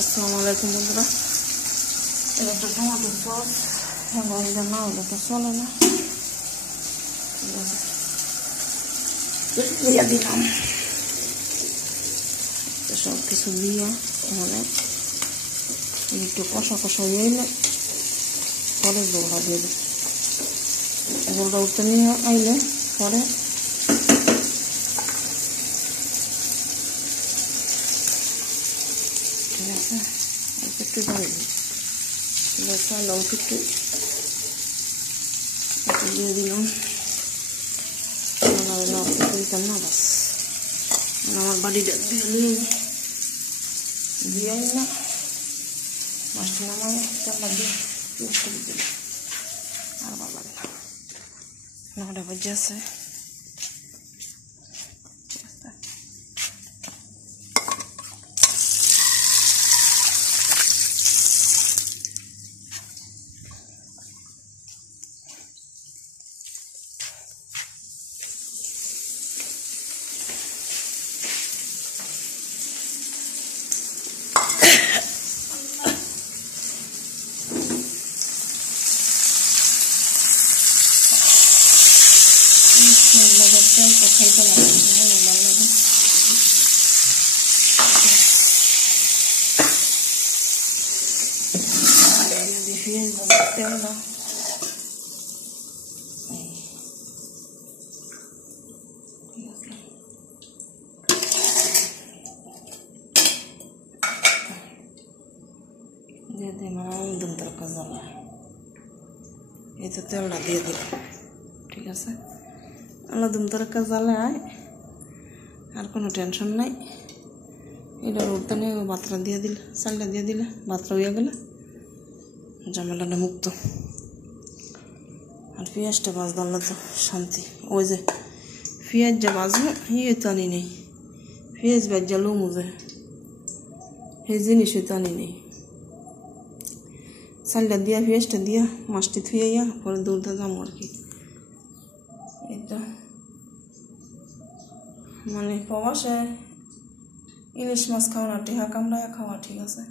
আসসালামু আলাইকুম বন্ধুরা। এটা একটা টমেটো সস এবং এটা না হলে তো চলে না। দিয়ে দিলাম সব কিছু দিয়ে এখানে একটু কষা কষা হয়ে এলে পরে জলটা দিয়ে দিই। জলটা উঠতে নিয়ে আইলে পরে ঠিক আছে একটু জল চাল অল্প একটু দিয়ে দিলাম। দিতাম না বাস আমার বাড়িটা দিয়ে দিয়াই না মাছটা নামায় তেলটা দিয়ে পেস্ট করে দিলাম। আর ভালো লাগে না ওটা ভেজে আছে। খাইতে ভালো লাগে তেলটা দিয়ে দিলাম দুম তরকা জ্বালা এই তো তেলটা দিয়ে দিলাম। ঠিক আছে আল্লাহ দুম তরকা জ্বালায় আর কোনো টেনশন নাই। এটা উঠতে নিয়ে ভাতটা দিয়ে দিলে চালটা দিয়ে দিলে ভাতটা হয়ে গেলে ঝামেলাটা মুক্ত। আর পেঁয়াজটা ভাজলে তো শান্তি। ওই যে পেঁয়াজ যা ভাজবো ইয়ে তো আনি নেই, পেঁয়াজ ভাজা লমু যে সেই জিনিসই তো আনি নেই। চালটা দিয়া পেঁয়াজটা দিয়া মাছটি থুইয়া পরে দৌড়তে যাবো আর কি। এটা মানে প্রবাসে ইলিশ মাছ খাওয়া না টেহা কামড়ায় খাওয়া। ঠিক আছে।